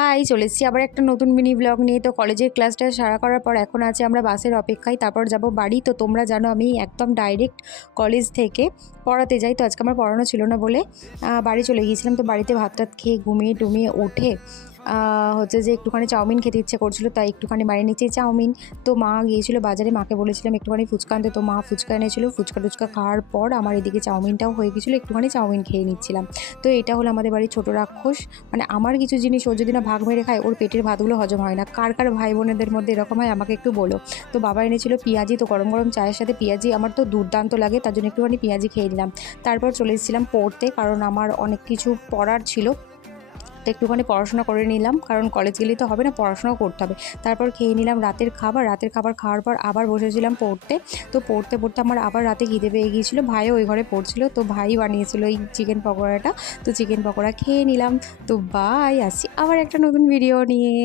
High, চলে এসেছি আবার একটা নতুন মিনি ব্লগ নিয়ে। তো কলেজের ক্লাসটা সারা করার পর এখন আছে আমরা বাসের অপেক্ষায়, তারপর যাব বাড়ি। তো তোমরা জানো আমি একদম ডাইরেক্ট কলেজ থেকে পড়াতে যাই। তো আজকে আমার পড়ানো ছিল না বলে বাড়ি চলে গিয়েছিলাম। তো বাড়িতে ভাত টাত খেয়ে ঘুমিয়ে টুমিয়ে উঠে হচ্ছে যে একটুখানি চাউমিন খেতে ইচ্ছে করছিল, তাই একটুখানি বাড়ি নিচে চাউমিন। তো মা গিয়েছিল বাজারে, মাকে বলেছিলাম একটুখানি ফুচকা আনতে, তো মা ফুচকা এনেছিল। ফুচকা টুচকা খাওয়ার পর আমার এদিকে চাউমিনটাও হয়ে গেছিলো, একটুখানি চাউমিন খেয়ে নিচ্ছিলাম। তো এটা হলো আমাদের বাড়ির ছোটো রাক্ষস। মানে আমার কিছু জিনিস ও যদি না ভাগ মেরে খায়, ওর পেটের ভাতগুলো হজম হয় না। কার কার ভাই বোনেদের মধ্যে এরকম হয় আমাকে একটু বলো। তো বাবা এনেছিল পেঁয়াজি, তো গরম গরম চায়ের সাথে পেঁয়াজি আমার তো দুর্দান্ত লাগে, তার জন্য একটুখানি পেঁয়াজি খেয়ে নিলাম। তারপর চলে এসেছিলাম পড়তে, কারণ আমার অনেক কিছু পড়ার ছিল। তো একটুখানি পড়াশোনা করে নিলাম, কারণ কলেজ গেলেই তো হবে না, পড়াশোনাও করতে হবে। তারপর খেয়ে নিলাম রাতের খাবার খাওয়ার পর আবার বসেছিলাম পড়তে। তো পড়তে পড়তে আমার আবার রাতে খিদে পেয়ে গিয়েছিলো। ভাইও ওই ঘরে পড়ছিল, তো ভাই বানিয়েছিল এই চিকেন পকোড়াটা। তো চিকেন পকোড়া খেয়ে নিলাম। তো বাই, আসছি আবার একটা নতুন ভিডিও নিয়ে।